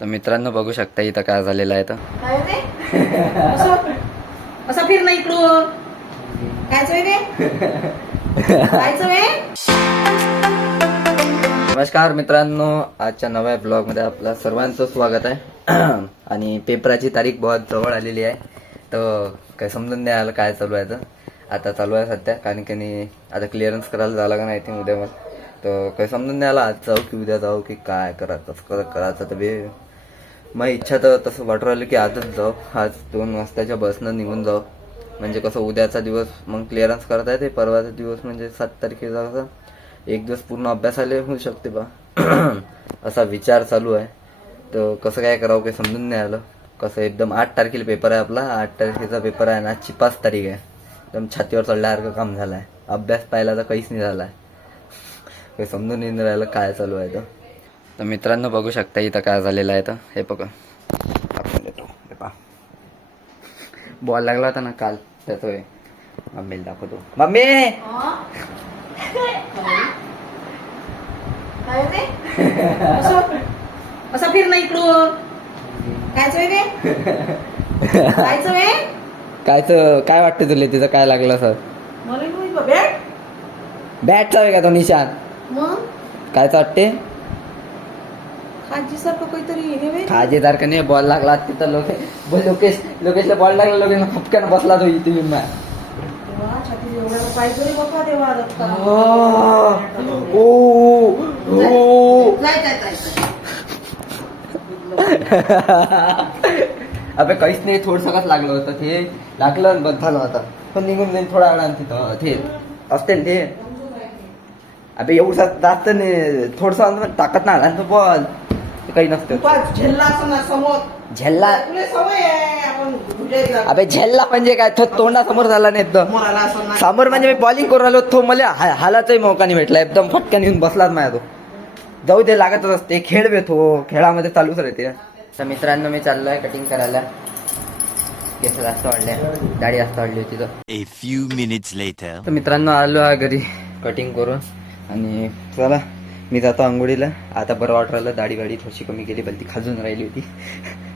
तर मित्रांनो बघू शकता इथं काय झालेलं आहे तर काय रे असं फिर ना इकडून कायच रे कायच रे. नमस्कार मित्रांनो, आजच्या नव्या ब्लॉगमध्ये आपलं सर्वांचं स्वागत आहे. आणि पेपराची तारीख बहुत जवळ आलेली आहे, तर काही समजून नाही आलं काय चालू आहे. तर आता चालू आहे सध्या, कारण की नाही आता क्लिअरन्स करायला झाला का नाही ते उद्या मग, तर काही समजून नाही आलं आज जाऊ की उद्या जाऊ की काय करायचं कसं करायचं. तर बे मग इच्छा तर तसं वाटू राहिलं की आजच जाऊ, आज 2 वाजताच्या बसनं निघून जाऊ, म्हणजे कसं उद्याचा दिवस मग क्लिअरन्स करता येते, परवाचा दिवस म्हणजे 7 तारखेचा कसं एक दिवस पूर्ण अभ्यासाला होऊ शकते बा. असा विचार चालू आहे. तर कसं काय करावं काही समजून नाही आलं. कसं एकदम 8 तारखेला पेपर आहे आपला, 8 तारखेचा पेपर आहे ना, आजची 5 तारीख आहे. एकदम छातीवर चढल्यासारखं काम झालं आहे. अभ्यास पाहिला तर काहीच नाही झाला आहे, काही समजून नाही राहिलं काय चालू आहे. तर मित्रांनो बघू शकता इथं काय झालेलं आहे. तर हे बघा आपण देतो, हे पहा बॉल लागला होता ना काल, त्याचं आहे. मम्मीला दाखवतो, मम्मी काय रे असं फिर ना इकडून कायच रे कायच रे. कायचं काय वाटतं तुला तिचं काय लागलं सर? मला बॅट बॅटचा आहे का तो निशाण? मग कायचं वाटते? खाजीसारखं काहीतरी हे रे. खाजेसारखं नाही, बॉल लागला तिथं. लोकेशला बॉल लागला, लोकेश फटक्यानं बसला तो इथे येऊन. देवा, छाती एवढ्याला पाहिजे रे बाबा देवा. अबे काहीच नाही, थोडसंच लागलं होतं. ते लागलं बस झालं होतं, पण निघून जाईल थोड्या वेळानं. तिथं ते असते ते. अबे एवढा जास्त नाही, थोडस ताकद ना आला तो बॉल, काही नसतं. झेलला असं ना समोर झेलला. तुला सवय आहे आपण अबे झेलला म्हणजे काय, तो तोंडासमोर झाला नाही एकदम समोर आला असं ना. समोर. म्हणजे मी बॉलिंग करून राहिलो, तो मला हालाचाही मौका नाही भेटला. एकदम फटक्यान येऊन बसलाच माझ्या तो. जाऊ दे, लागतच असते, खेळ बे तो, खेळामध्ये चालूच राहते. तर मित्रांनो मी चाललोय कटिंग करायला. केस जास्त वाढले, दाढी जास्त वाढली होती. तर A few minutes later. तर मित्रांनो आलो आहे घरी कटिंग करून, आणि चला मी जातो आंघोळीला. आता बरं वाटू राहिलं, दाढी वाडी थोडीशी कमी केली, पण ती खाजून राहिली होती.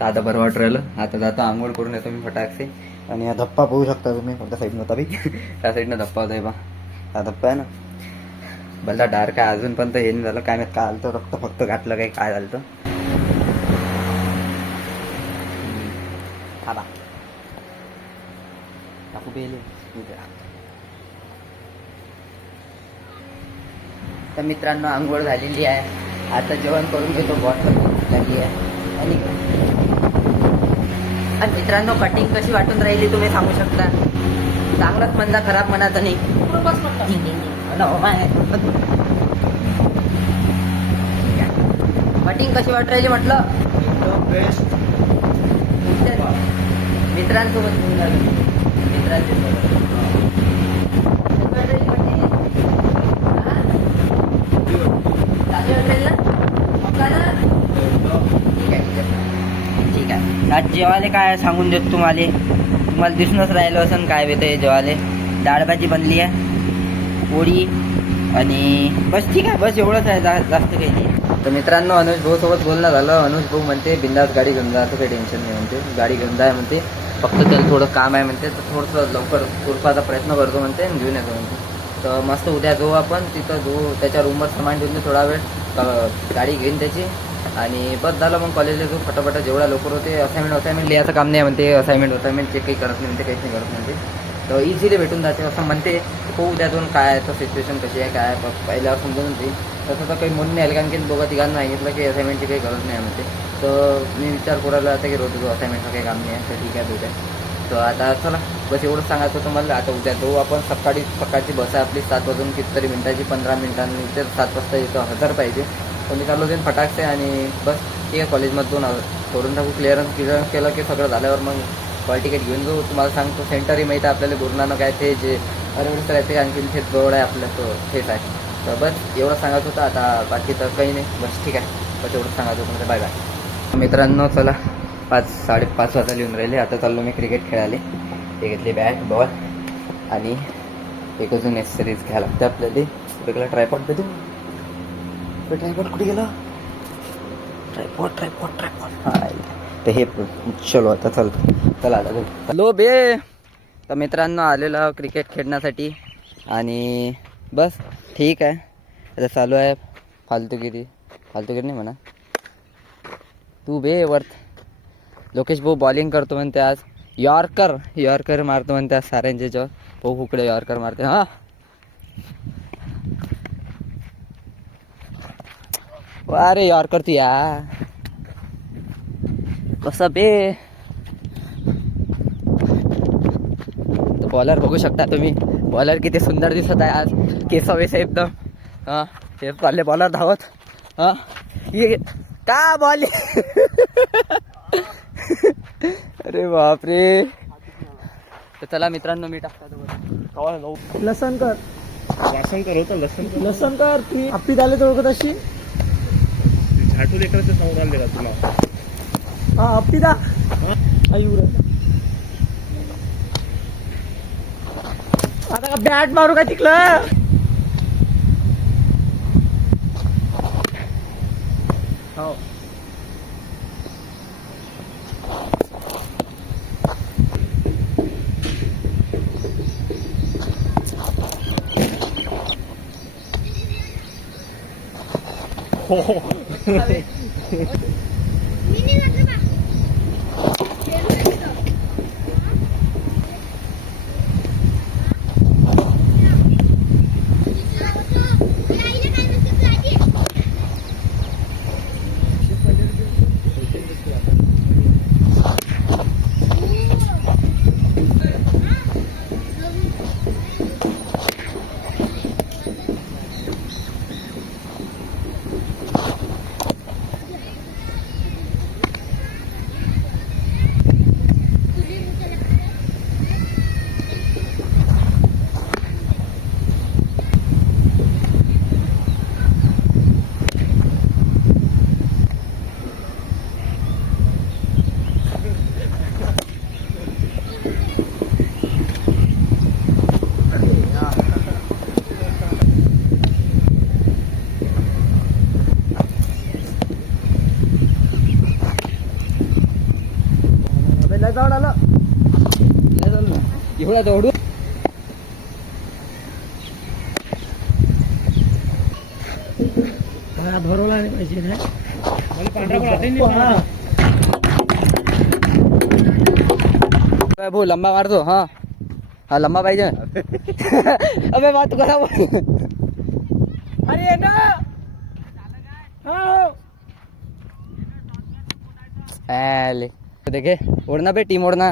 तर आता बरं वाटू राहिलं. आता जातो आंघोळ करून येतो मी फटाकसे. आणि हा धप्पा पाहू शकता तुम्ही, कोणत्या साईडनं होता बी. त्या साईडनं धप्पा होता बा, हा धप्पा आहे ना. भला डार्क आहे अजून, पण तर हे नाही झालं काय माहित काय आलं तर, रक्त फक्त घातलं काही काय झालं तर. आबा टाकू पेले. तर मित्रांनो आंघोळ झालेली आहे, आता जेवण करून घेतो. बॉटल लागली आहे. आणि मित्रांनो कटिंग कशी वाटून राहिली तुम्ही सांगू शकता? चांगलंच म्हणता, खराब म्हणायचं नाही. कटिंग कशी वाटून राहिली म्हटलं? मित्रांसोबत ठीक आहे. आज जेवाले काय सांगून देत तुम्हाला दिसूनच राहिलं असं काय भेटतंय जेवाले. डाळ भाजी बनली आहे, पोळी, आणि बस. ठीक आहे, बस एवढंच आहे, जास्त काही नाही. तर मित्रांनो अनुज भाऊ सोबत बोलणं झालं. अनुज भाऊ म्हणते बिंदास गाडी घेऊन जा, असं काही टेन्शन नाही म्हणते. गाडी घेऊन जाय म्हणते, फक्त त्याला थोडं काम आहे म्हणते, तर थोडंसं लवकर उरपाचा प्रयत्न करतो म्हणते, घेऊन येतो म्हणते. तर मस्त उद्या जाऊ आपण तिथं, जाऊ त्याच्या रूमवर सामान ठेवून थोडा वेळ, गाडी घेईन त्याची, आणि बस झालं. मग कॉलेजला जाऊ फटाफट, जेवढ्या लवकर होते. असाइनमेंट लिहायचं काम नाही म्हणते, असाइनमेंट चेक काही करत नाही म्हणते, काहीच नाही करत म्हणते. तर इझिली भेटून जाते असं म्हणते. हो उद्या जाऊन काय आहे तर सिच्युएशन कशी आहे काय पहिल्यावर समजून जाईल. तसं तर काही म्हणून नाही आलं, कारण की दोघा तिघांना सांगितलं की असाइनमेंटची काही गरज नाही म्हणते. तर मी विचार करायला आता की रोज असाइनमेंटचं काही काम नाही आहे, तर ठीक आहे उद्या. तर आता चला बस एवढंच सांगायचं होतं मला. आता उद्या जाऊ आपण. सकाळची बस आहे आपली 7 वाजून कितीतरी मिनिटाची, 15 मिनिटांनी तर 7 वाजता येतो. 1000 पाहिजे. तर मी चाललो जाईन फटाकसे, आणि बस ठीक आहे. कॉलेजमधून करून टाकू. क्लिअरन्स केलं की सगळं झाल्यावर मग हॉल तिकीट घेऊन जाऊ. तुम्हाला सांगतो सेंटरही माहीत आहे आपल्याला, गुरुनानक काय ते जे अरविंद राहते, आणखी ते जवळ आहे आपलं, तो तेच आहे. तर बस एवढं सांगायचं होतं. आता बाकी तर काही नाही, बस ठीक आहे. बस एवढं सांगायचं होतं. बाय बाय मित्रांनो. चला 5-5:30 वाजता लिहून राहिले. आता चाललो मी क्रिकेट खेळायला. ते घेतली बॅट बॉल, आणि एक अजून नेसेसरीज घ्यायला लागते आपल्याला. वेगळा ट्रायपॉड देतो. ट्रायपॉड कुठे गेला? ट्रायपॉड हाय तर हे चलो आता चला आता हॅलो बे. तर मित्रांनो आलेलो क्रिकेट खेळण्यासाठी आणि बस ठीक आहे. आता चालू आहे फालतूगिरी नाही म्हणा. तू बे वर्थ लोकेश भाऊ बॉलिंग करतो म्हणते आज. यॉर्कर मारतो म्हणते आज साऱ्यांचे जेव्हा भाऊ हुकडे यॉर्कर मारते. हां अरे यॉर्कर तू या कसं बे. बॉलर बघू शकता तुम्ही. बॉलर किती सुंदर दिसत आहे आज. केस वेस एकदम. हां हे चालले बॉलर धावत. हां ये का बॉल. अरे बापरे. तर चला मित्रांनो मी टाकतो. लसन कर ती आपली झाले तर ओळखत अशी झाटू लेकराचं सांगून आणले का तुला. हा आपली दा आयुर आता का बॅट मारू का तिकलं. हो जाऊन आलं एवढा दौडू. भरवला नाही पाहिजे ना. भाऊ लंबा मारतो. हा हा लंबा पाहिजे. अबे बात करा. अरे ना ले देखे ओढना बे टीम ओढना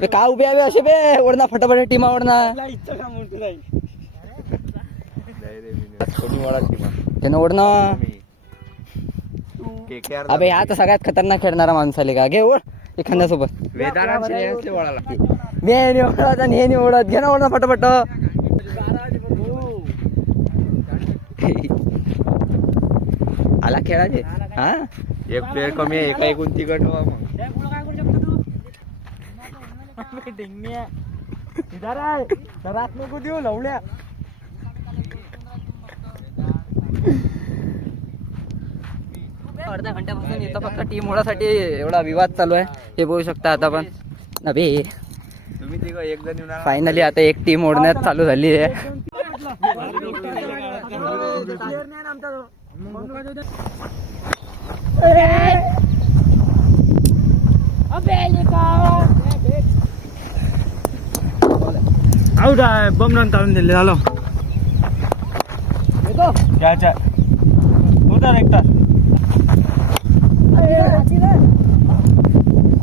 बे का उभे आहे बे असे बे ओढना फटाफट टीमा ओढना. इच्छा का म्हणतो नाही त्यानं ओढना. अबे ह्या तर सगळ्यात खतरनाक खेळणारा माणसाले का घे ओढ एखाद्यासोबत. मी नाही ओढत आणि हे नाही ओढत. घे ना ओढना फटाफट. आला खेळाचे. हा एक प्लेअर कमी आहे. एका एकूण तिकट व्हा मग. रात नको देऊ लवड्या. अर्ध्या घंट्यापासून इथं फक्त टीम होण्यासाठी एवढा विवाद चालू आहे. हे बघू शकता आता पण अबे तुम्ही तिघं एक जण येऊन फायनली आता एक टीम ओढण्यात चालू झाली आहे. आउट आहे. बम रन काढून दिले झालो. घ्यायच्या उतर एक तास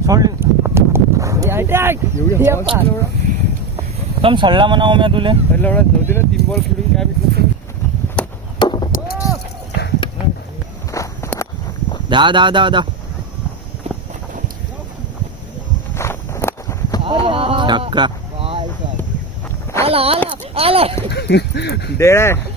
सोडली. तम सल्ला म्हणावं मी तुले. पहिल्या वेळात नव्हती ना 3 बॉल खेळून काय भेटलं. दा धक्का आला डेळ आहे.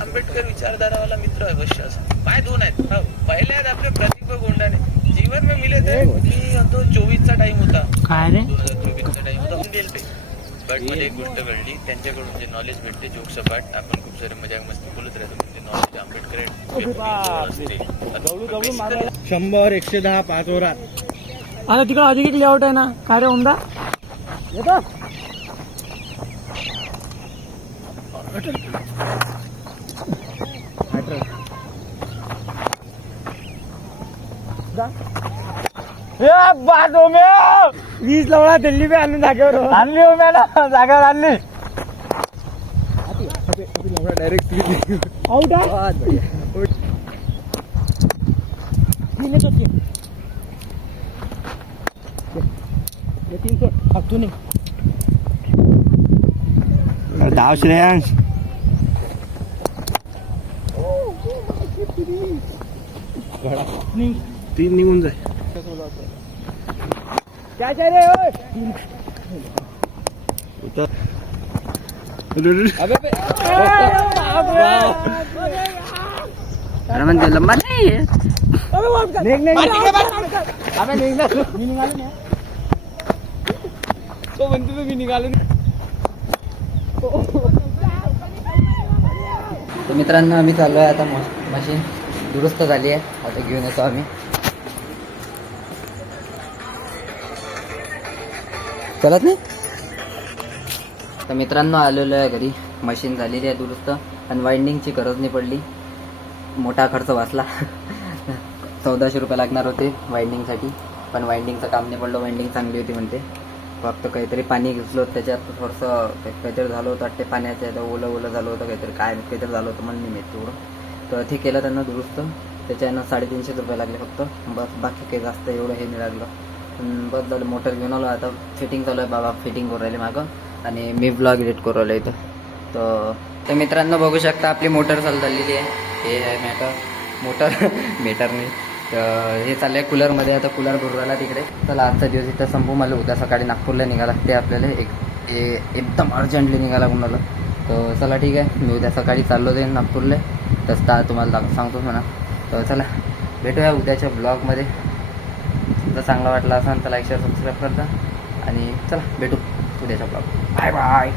आंबेडकर विचारधारावाला मित्र अवश्य असा पाय दोन आहेत हो. पहिले आहेत आपले प्रतिभा गोंडाने जीवन में मिले थे मी तो 24चा टाइम होता काय रे 2024चा टाइम होता गेलते बट मध्ये एक गोष्ट घडली त्यांच्याकडून जे नॉलेज भेटते जोक सपाट आपण खूप सारे मजाक मस्ती बोलत राहतो ते नॉलेज आंबेडकर असते 100 110 5 ओरात. आता तिकडं अधिक एक लेआउट आहे ना काय रे ओमदा येतो वीज लवळा दिल्ली बी आणून जागेवर आणली ओम्या ना जागेवर आणली डायरेक्ट आउट धाव श्रेयांश. तीन निघून जाय. काय रे ओय अरे म्हणजे लंबा नाही आहे. तो म्हणते तो मी निघालो नाही. तर मित्रांनो आम्ही चाललो आहे आता मशीन दुरुस्त झाली आहे आता घेऊन येतो आम्ही. चलत नाही. तर मित्रांनो आलेलो आहे घरी. मशीन झालेली आहे दुरुस्त आणि वाइंडिंगची गरज नाही पडली. मोठा खर्च वाचला. 1400 रुपये लागणार होते वाइंडिंगसाठी पण वाइंडिंगचं काम नाही पडलं. वाइंडिंग चांगली होती म्हणते. फक्त काहीतरी पाणी घुसलं त्याच्यात थोडंसं काहीतरी झालं होतं वाटते पाण्याचं ओलं झालं होतं काहीतरी झालं होतं मला नाही माहीत तेवढं. तर ते केलं त्यांना दुरुस्त. त्याच्यानं 350 रुपये लागले फक्त. बस बाकी काही जास्त एवढं हे नाही लागलं. बस झालं. मोटर घेऊन आलो आता. फिटिंग चालू आहे. बाबा फिटिंग करू राहिले मागं आणि मी ब्लॉग एडिट करू राहिलो इथं. तर मित्रांनो बघू शकता आपली मोटर चालू झालेली आहे. हे आहे मोटर मीटरने. तर हे चाललं आहे कूलरमध्ये. आता कूलर भरू राहिला तिकडे. चला आजचा दिवस इथं संपू. मला उद्या सकाळी नागपूरला निघायला लागते आपल्याला. एकदम अर्जंटली निघायला कुणाला. तर चला ठीक आहे. मी उद्या सकाळी चाललो जाईन नागपूरला. तसं तुम्हाला सांगतोच म्हणा. तर चला भेटूया उद्याच्या ब्लॉगमध्ये. जर चांगला वाटला असेल तर लाईक शेअर सबस्क्राईब करता आणि चला भेटू उद्याच्या ब्लॉग. Bye bye.